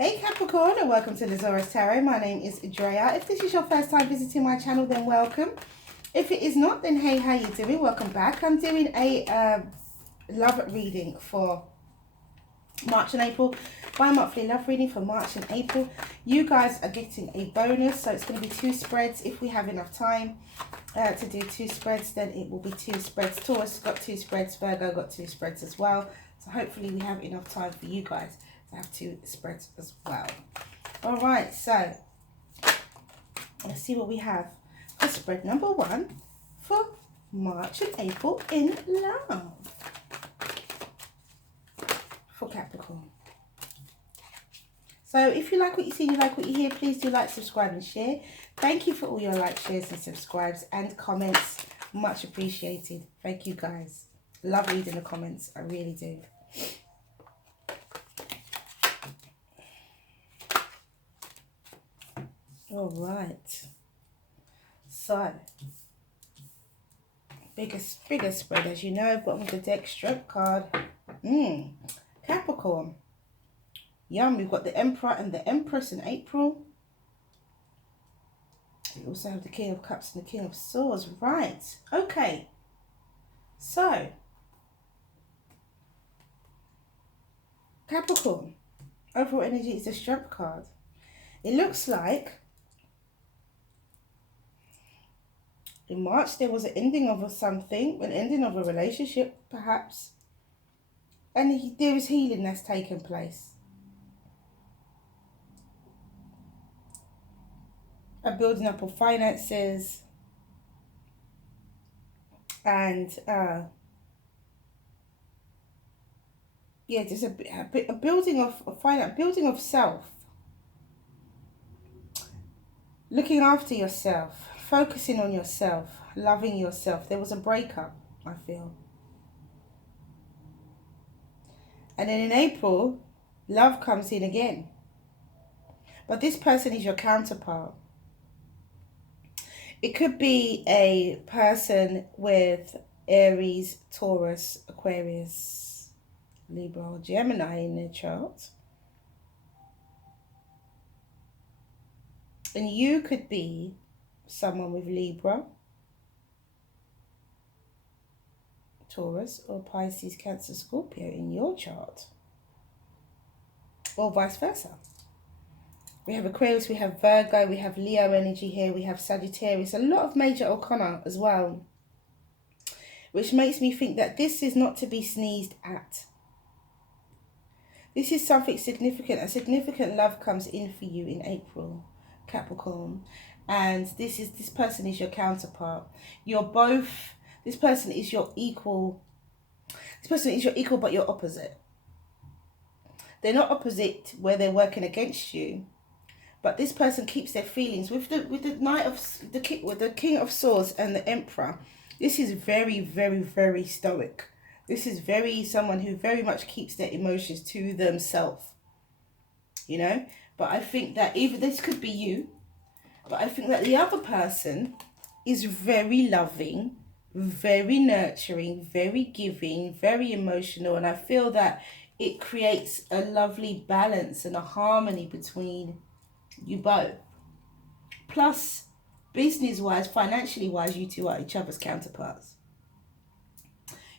Hey Capricorn, and welcome to the Zarious Tarot. My name is Drea. If this is your first time visiting my channel, then welcome. If it is not, then hey, how you doing? Welcome back. I'm doing a love reading for March and April. Bi-monthly love reading for March and April. You guys are getting a bonus, so it's going to be 2 spreads. If we have enough time to do 2 spreads, then it will be 2 spreads. Taurus got 2 spreads, Virgo got 2 spreads as well. So hopefully we have enough time for you guys to have 2 spreads as well. All right, so let's see what we have for spread number 1 for March and April in love for Capricorn. So if you like what you see, you like what you hear, please do like, subscribe and share. Thank you for all your likes, shares and subscribes and comments. Much appreciated. Thank you guys. Love reading the comments. I really do. All right. So, bigger spread, as you know, bottom of the deck, stroke card. Capricorn. Yum, we've got the Emperor and the Empress in April. We also have the King of Cups and the King of Swords. Right. Okay. So, Capricorn. Overall energy is the Strength card. It looks like in March there was an ending of something, an ending of a relationship, perhaps. And there is healing that's taken place. A building up of finances. And yeah, just a building of finance, building of self. Looking after yourself, focusing on yourself, loving yourself. There was a breakup, I feel. And then in April, love comes in again. But this person is your counterpart. It could be a person with Aries, Taurus, Aquarius, Libra, or Gemini in their chart. And you could be someone with Libra, Taurus, or Pisces, Cancer, Scorpio in your chart. Or vice versa. We have Aquarius, we have Virgo, we have Leo energy here, we have Sagittarius. A lot of major arcana as well. Which makes me think that this is not to be sneezed at. This is something significant. A significant love comes in for you in April, Capricorn. And this person is your counterpart. You're both, this person is your equal. This person is your equal but your opposite. They're not opposite where they're working against you. But this person keeps their feelings with the Knight of the King of Swords and the Emperor. This is very, very, very stoic. This is someone who very much keeps their emotions to themselves. You know? But I think that even this could be you. But I think that the other person is very loving, very nurturing, very giving, very emotional. And I feel that it creates a lovely balance and a harmony between you both. Plus, business-wise, financially-wise, you two are each other's counterparts.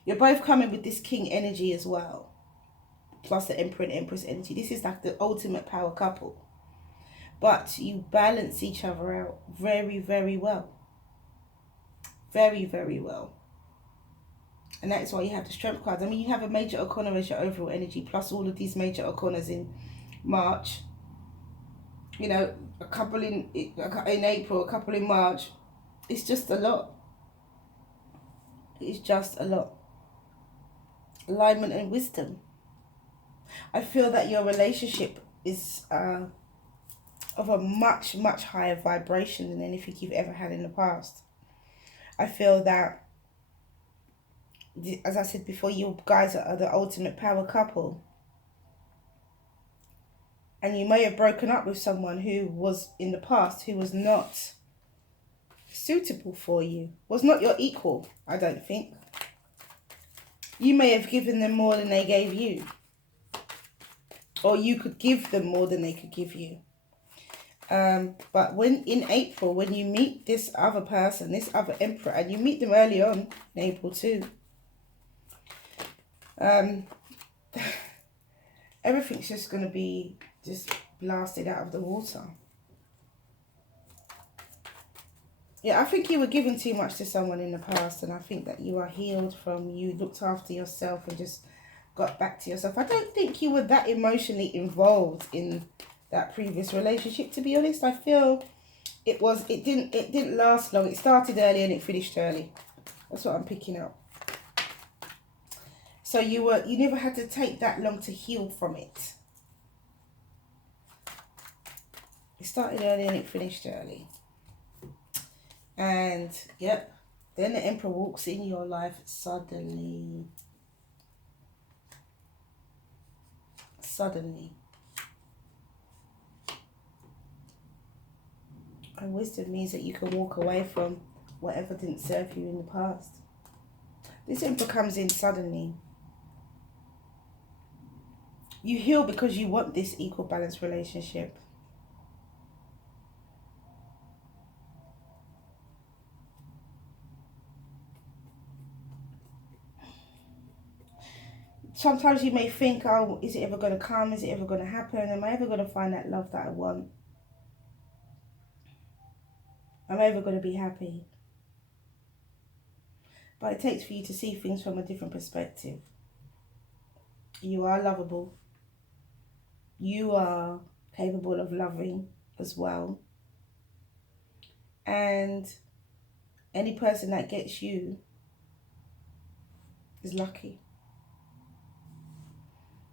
You're both coming with this king energy as well. Plus the Emperor and Empress energy. This is like the ultimate power couple. But you balance each other out very, very well. Very, very well. And that's why you have the Strength cards. I mean, you have a major arcana as your overall energy. Plus all of these major arcanas in March. You know, a couple in April, a couple in March. It's just a lot. It's just a lot. Alignment and wisdom. I feel that your relationship is of a much, much higher vibration than anything you've ever had in the past. I feel that, as I said before, you guys are the ultimate power couple. And you may have broken up with someone who was in the past, who was not suitable for you, was not your equal, I don't think. You may have given them more than they gave you. or you could give them more than they could give you. But when in April, when you meet this other person, this other emperor, and you meet them early on in April too, everything's just going to be just blasted out of the water. Yeah, I think you were giving too much to someone in the past, and I think that you are healed from, you looked after yourself and just got back to yourself. I don't think you were that emotionally involved in that previous relationship, to be honest. I feel it didn't last long. It started early and it finished early. That's what I'm picking up. So you never had to take that long to heal from it. It started early and it finished early. And yep, then the emperor walks in your life suddenly. Suddenly. And wisdom means that you can walk away from whatever didn't serve you in the past. This emperor comes in suddenly. You heal because you want this equal balanced relationship. Sometimes you may think, oh, is it ever going to come? Is it ever going to happen? Am I ever going to find that love that I want? Am I ever going to be happy? But it takes for you to see things from a different perspective. You are lovable. You are capable of loving as well. And any person that gets you is lucky.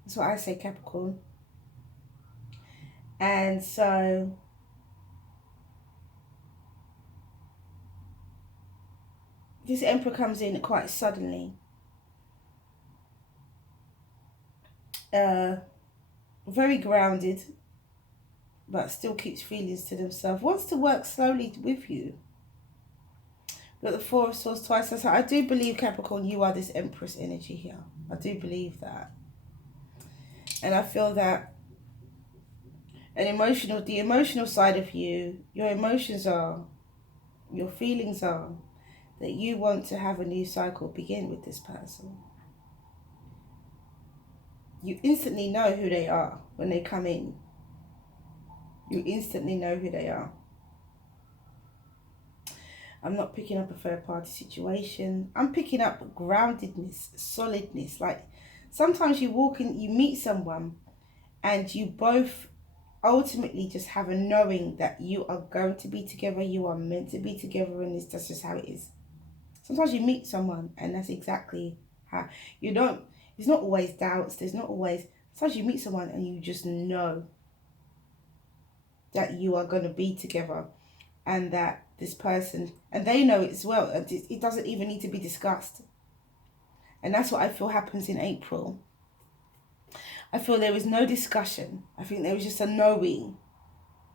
That's what I say, Capricorn. And so this emperor comes in quite suddenly. Very grounded, but still keeps feelings to themselves. Wants to work slowly with you. Got the Four of Swords twice. So I do believe, Capricorn, you are this Empress energy here. I do believe that. And I feel that the emotional side of you, your emotions are, your feelings are, that you want to have a new cycle begin with this person. You instantly know who they are when they come in. You instantly know who they are. I'm not picking up a third party situation. I'm picking up groundedness, solidness. Like sometimes you walk in, you meet someone and you both ultimately just have a knowing that you are going to be together, you are meant to be together, and that's just how it is. Sometimes you meet someone and that's exactly how you don't, there's not always doubts, there's not always, sometimes you meet someone and you just know that you are going to be together and that this person, and they know it as well, it doesn't even need to be discussed. And that's what I feel happens in April. I feel there was no discussion. I think there was just a knowing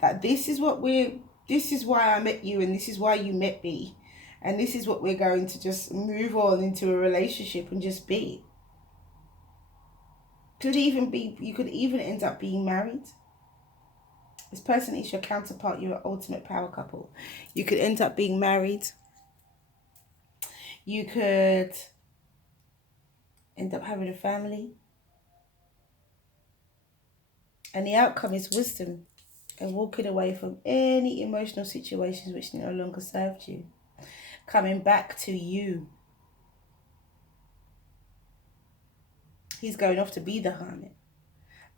that this is why I met you and this is why you met me. And this is what we're going to just move on into a relationship and just be. You could even end up being married. This person is your counterpart, your ultimate power couple. You could end up being married. You could end up having a family. And the outcome is wisdom and walking away from any emotional situations which no longer served you. Coming back to you. He's going off to be the hermit.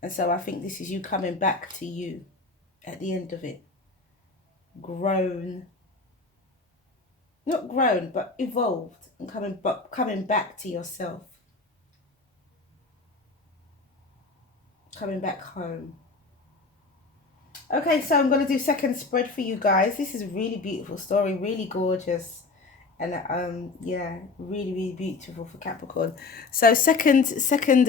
And so I think this is you coming back to you at the end of it. Grown. Not grown, but evolved. And coming back to yourself. Coming back home. Okay, so I'm going to do second spread for you guys. This is a really beautiful story. Really gorgeous. And yeah, really, really beautiful for Capricorn. So second spread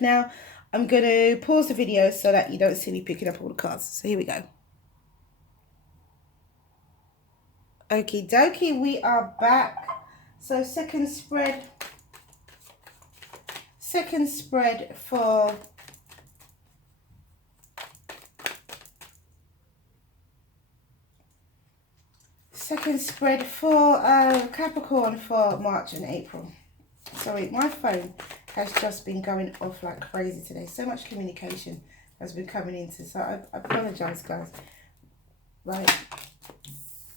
now. I'm going to pause the video so that you don't see me picking up all the cards. So here we go. Okie dokie, we are back. So second spread for Second spread for Capricorn for March and April. Sorry, my phone has just been going off like crazy today. So much communication has been coming into, so I apologise, guys. Right,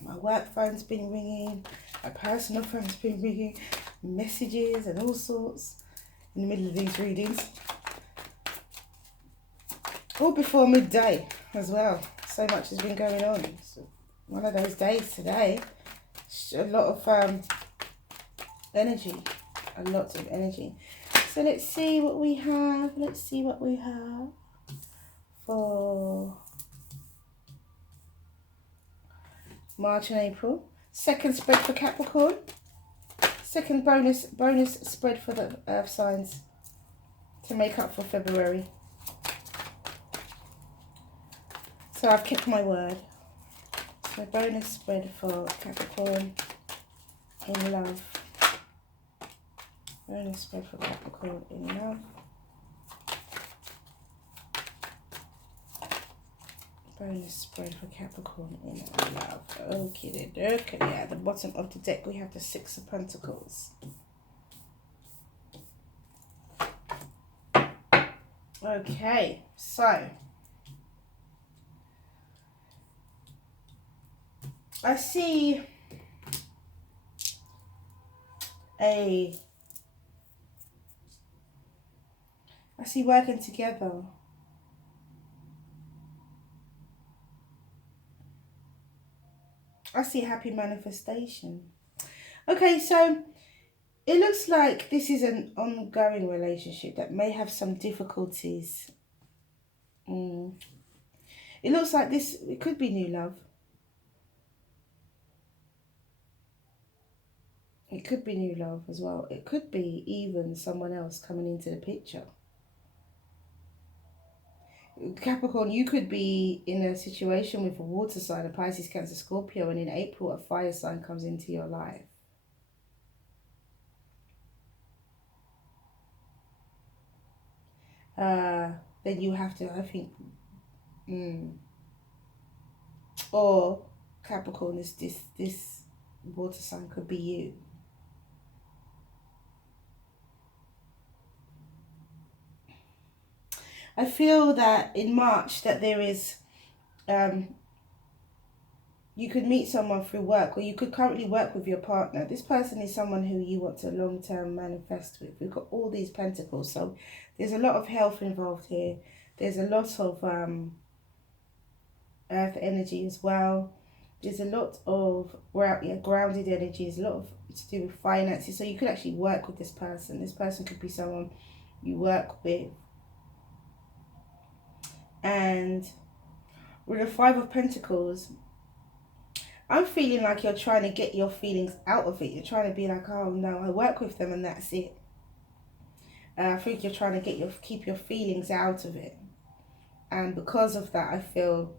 my work phone's been ringing, my personal phone's been ringing, messages and all sorts in the middle of these readings. All before midday as well. So much has been going on. So one of those days today. A lot of energy. A lot of energy. So let's see what we have. Let's see what we have for March and April. Second spread for Capricorn. Second bonus spread for the earth signs to make up for February. So I've kept my word. So bonus spread for Capricorn in love. Bonus spread for Capricorn in love. Bonus spread for Capricorn in love. Okay, at the bottom of the deck we have the Six of Pentacles. Okay, so I see working together. I see happy manifestation. Okay, so it looks like this is an ongoing relationship that may have some difficulties. It looks like it could be new love. It could be new love as well. It could be even someone else coming into the picture. Capricorn, you could be in a situation with a water sign, a Pisces, Cancer, Scorpio, and in April a fire sign comes into your life. Then you have to, I think, or Capricorn, this water sign could be you. I feel that in March that there is, you could meet someone through work, or you could currently work with your partner. This person is someone who you want to long-term manifest with. We've got all these pentacles, so there's a lot of health involved here. There's a lot of earth energy as well. There's a lot of grounded energy. There's a lot of to do with finances. So you could actually work with this person. This person could be someone you work with. And with the Five of Pentacles, I'm feeling like you're trying to get your feelings out of it. You're trying to be like, oh no, I work with them and that's it. I think you're trying to keep your feelings out of it. And because of that, I feel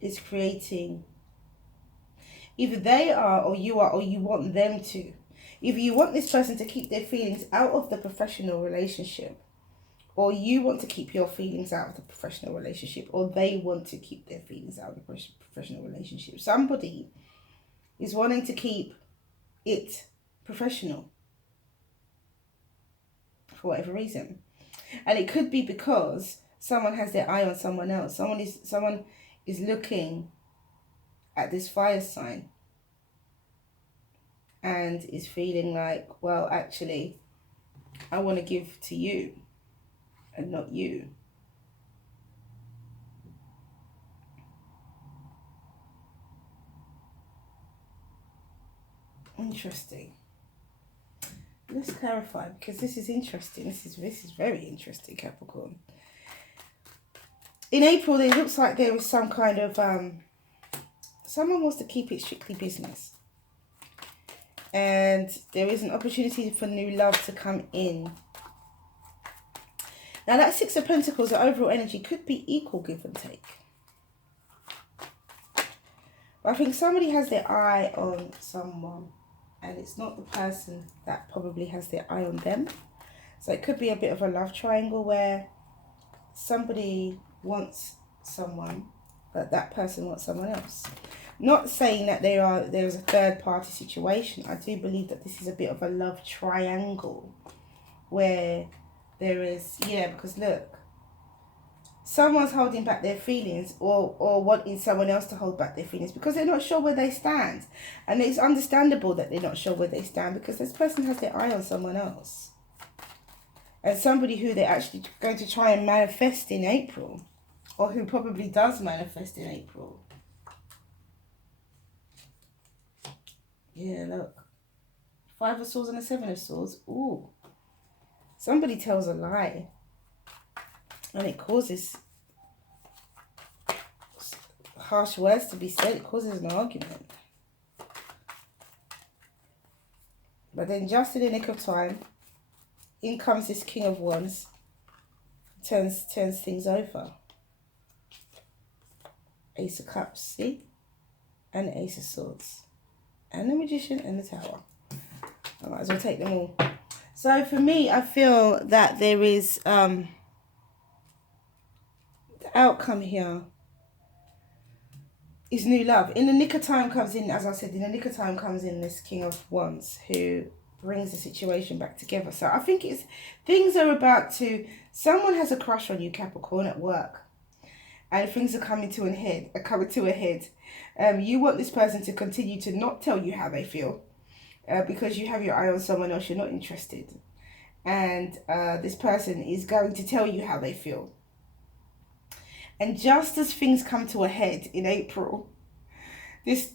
it's creating, either they are or you are, or you want them to. Either you want this person to keep their feelings out of the professional relationship, or you want to keep your feelings out of the professional relationship, or they want to keep their feelings out of the professional relationship. Somebody is wanting to keep it professional for whatever reason. And it could be because someone has their eye on someone else. Someone is looking at this fire sign and is feeling like, well, actually, I want to give to you and not you. Interesting. Let's clarify, because this is interesting. This is very interesting, Capricorn. In April, it looks like there was some kind of someone wants to keep it strictly business, and there is an opportunity for new love to come in. Now that Six of Pentacles, the overall energy could be equal give and take. But I think somebody has their eye on someone, and it's not the person that probably has their eye on them. So it could be a bit of a love triangle where somebody wants someone, but that person wants someone else. Not saying that there's a third party situation. I do believe that this is a bit of a love triangle where there is, yeah, because look, someone's holding back their feelings or wanting someone else to hold back their feelings because they're not sure where they stand. And it's understandable that they're not sure where they stand because this person has their eye on someone else. And somebody who they're actually going to try and manifest in April. Or who probably does manifest in April. Yeah, look. 5 of Swords and the 7 of Swords. Ooh. Somebody tells a lie. And it causes harsh words to be said. It causes an argument. But then just in the nick of time, in comes this King of Wands. Turns things over. Ace of Cups, see? And the Ace of Swords. And the Magician and the Tower. I might as well take them all. So for me, I feel that there is the outcome here is new love. In the nick of time comes in, as I said, in the nick of time comes in this King of Wands who brings the situation back together. So I think things are about to, someone has a crush on you, Capricorn, at work. And things are coming to a head. You want this person to continue to not tell you how they feel. Because you have your eye on someone else, you're not interested. And this person is going to tell you how they feel. And just as things come to a head in April, this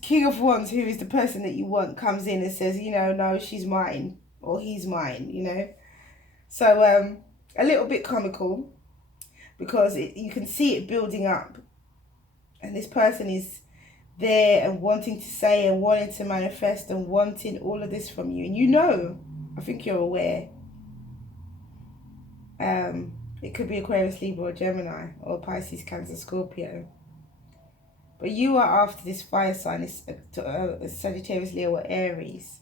King of Wands, who is the person that you want, comes in and says, you know, no, she's mine. Or he's mine, you know. So a little bit comical. Because you can see it building up. And this person is there and wanting to say and wanting to manifest and wanting all of this from you. And you know, I think you're aware. It could be Aquarius, Libra, or Gemini, or Pisces, Cancer, Scorpio. But you are after this fire sign, this Sagittarius, Leo, or Aries.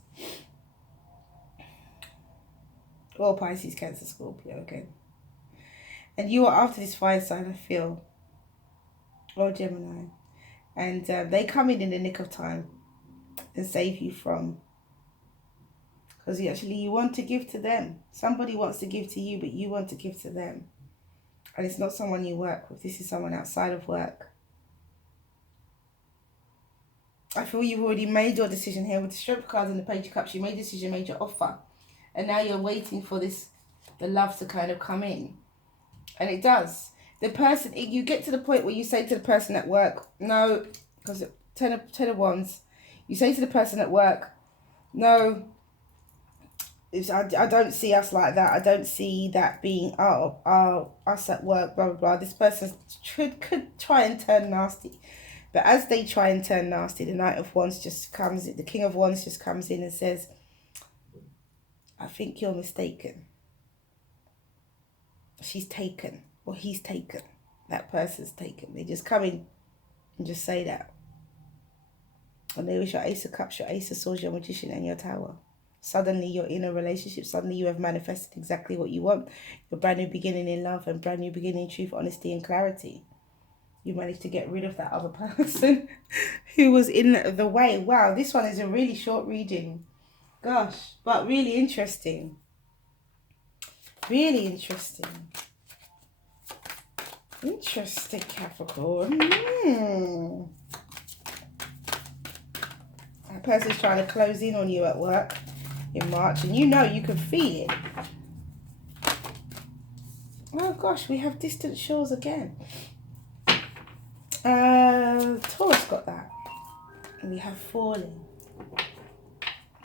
Or Pisces, Cancer, Scorpio, okay. And you are after this fire sign, I feel. Or Gemini. And they come in the nick of time and save you from. Because you want to give to them. Somebody wants to give to you, but you want to give to them. And it's not someone you work with. This is someone outside of work. I feel you've already made your decision here with the Strength cards and the Page of Cups. You made a decision, made your offer. And now you're waiting for the love to kind of come in. And it does. The person, you get to the point where you say to the person at work, no, because ten of Wands, you say to the person at work, no, I don't see us like that. I don't see that being us at work, blah, blah, blah. This person could try and turn nasty. But as they try and turn nasty, the Knight of Wands just comes in, the King of Wands just comes in and says, I think you're mistaken. She's taken. Or he's taken. That person's taken. They just come in and just say that. And there is your Ace of Cups, your Ace of Swords, your Magician, and your Tower. Suddenly you're in a relationship. Suddenly you have manifested exactly what you want. Your brand new beginning in love and brand new beginning in truth, honesty, and clarity. You managed to get rid of that other person who was in the way. Wow, this one is a really short reading. Gosh, but really interesting. Really interesting. Interesting, Capricorn. That person's trying to close in on you at work in March, and you know you can feel it. Oh gosh, we have distant shores again. Taurus got that. And we have falling.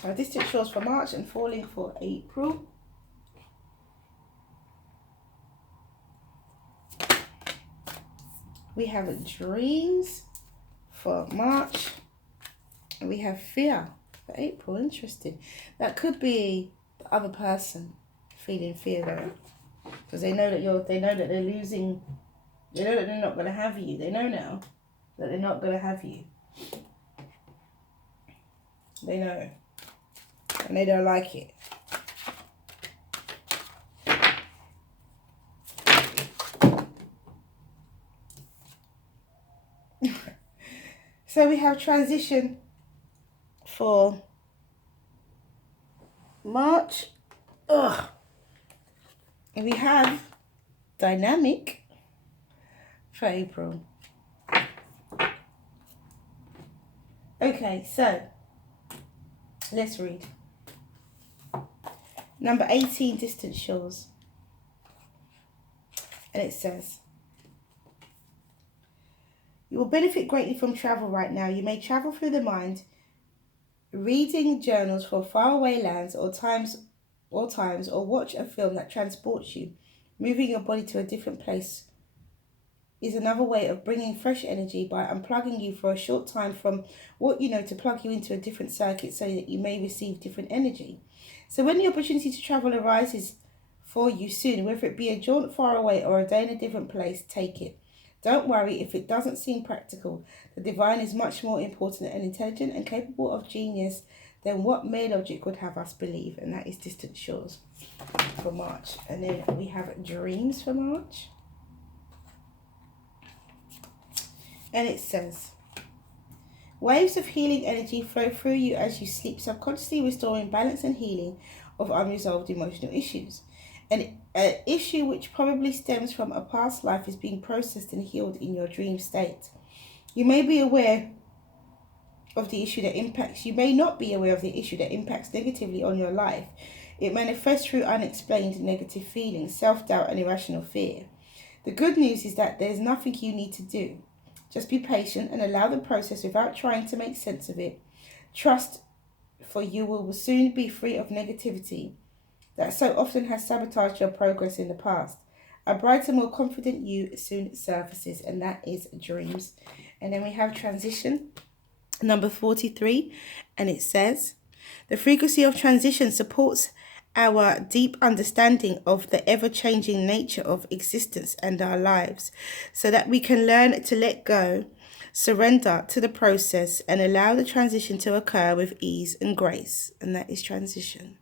So distant shores for March and falling for April. We have dreams for March. And we have fear for April. Interesting. That could be the other person feeling fear though. Because they know that they're losing. They know that they're not going to have you. They know now that they're not going to have you. They know. And they don't like it. So we have transition for March. Ugh. And we have dynamic for April. Okay, so let's read. Number 18, distant shores. And it says, you will benefit greatly from travel right now. You may travel through the mind, reading journals for faraway lands or times, or watch a film that transports you. Moving your body to a different place is another way of bringing fresh energy by unplugging you for a short time from what you know to plug you into a different circuit so that you may receive different energy. So when the opportunity to travel arises for you soon, whether it be a jaunt far away or a day in a different place, take it. Don't worry if it doesn't seem practical. The divine is much more important and intelligent and capable of genius than what mere logic would have us believe. And that is distant shores for March. And then we have dreams for March. And it says, waves of healing energy flow through you as you sleep, subconsciously restoring balance and healing of unresolved emotional issues. An issue which probably stems from a past life is being processed and healed in your dream state. You may be aware of the issue that impacts, you may not be aware of the issue that impacts negatively on your life. It manifests through unexplained negative feelings, self-doubt and irrational fear. The good news is that there's nothing you need to do. Just be patient and allow the process without trying to make sense of it. Trust, for you will soon be free of negativity that so often has sabotaged your progress in the past. A brighter, more confident you soon surfaces, and that is dreams. And then we have transition, number 43, and it says, the frequency of transition supports our deep understanding of the ever-changing nature of existence and our lives, so that we can learn to let go, surrender to the process, and allow the transition to occur with ease and grace. And that is transition.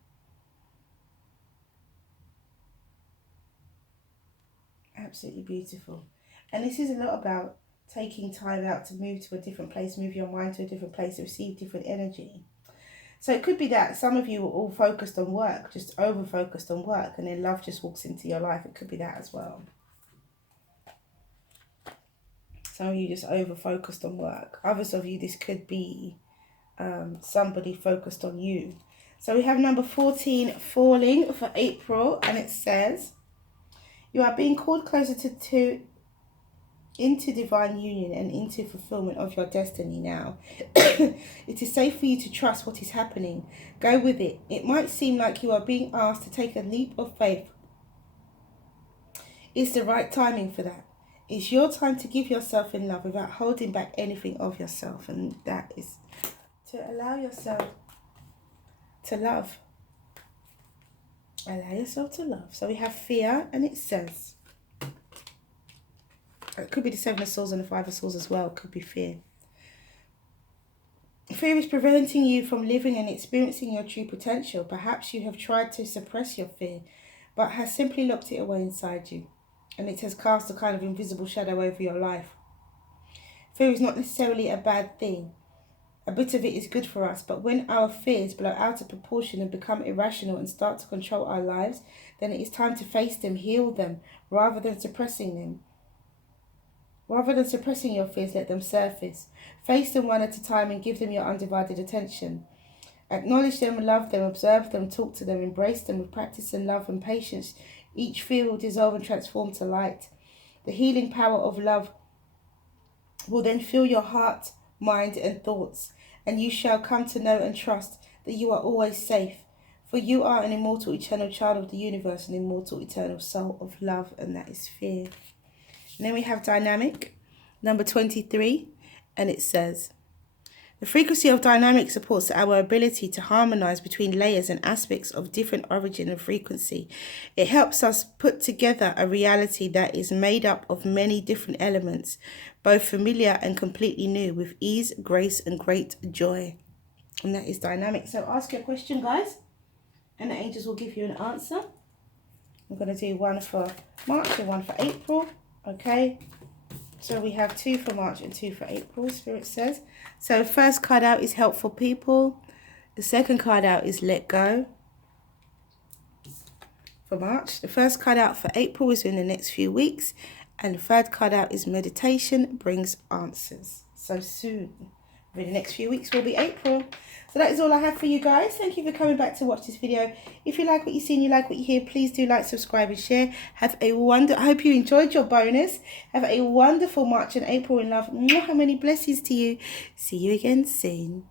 Absolutely beautiful. And this is a lot about taking time out to move to a different place, move your mind to a different place, receive different energy. So it could be that some of you are all focused on work, just over-focused on work, and then love just walks into your life. It could be that as well. Some of you just over-focused on work. Others of you, this could be somebody focused on you. So we have number 14, falling for April, and it says, you are being called closer into divine union and into fulfillment of your destiny now. It is safe for you to trust what is happening. Go with it. It might seem like you are being asked to take a leap of faith. It's the right timing for that. It's your time to give yourself in love without holding back anything of yourself. And that is to allow yourself to love. Allow yourself to love. So we have fear, and it says, it could be the Seven of Swords and the Five of Swords as well. It could be fear. Fear is preventing you from living and experiencing your true potential. Perhaps you have tried to suppress your fear, but has simply locked it away inside you. And it has cast a kind of invisible shadow over your life. Fear is not necessarily a bad thing. A bit of it is good for us, but when our fears blow out of proportion and become irrational and start to control our lives, then it is time to face them, heal them, rather than suppressing them. Rather than suppressing your fears, let them surface. Face them one at a time and give them your undivided attention. Acknowledge them, love them, observe them, talk to them, embrace them with practice and love and patience. Each fear will dissolve and transform to light. The healing power of love will then fill your heart, mind and thoughts, and you shall come to know and trust that you are always safe. For you are an immortal, eternal child of the universe, an immortal, eternal soul of love, and that is fear. And then we have dynamic, number 23, and it says, the frequency of dynamic supports our ability to harmonize between layers and aspects of different origin and frequency. It helps us put together a reality that is made up of many different elements, both familiar and completely new, with ease, grace, and great joy. And that is dynamic. So ask your question, guys, and the angels will give you an answer. I'm going to do one for March and one for April. Okay. So we have 2 for March and 2 for April, Spirit says. So first card out is helpful people. The second card out is let go for March. The first card out for April is in the next few weeks. And the third card out is meditation brings answers. So soon, within the next few weeks, will be April. So that is all I have for you guys. Thank you for coming back to watch this video. If you like what you see and you like what you hear, please do like, subscribe and share. I hope you enjoyed your bonus. Have a wonderful March and April in love. Mwah, many blessings to you. See you again soon.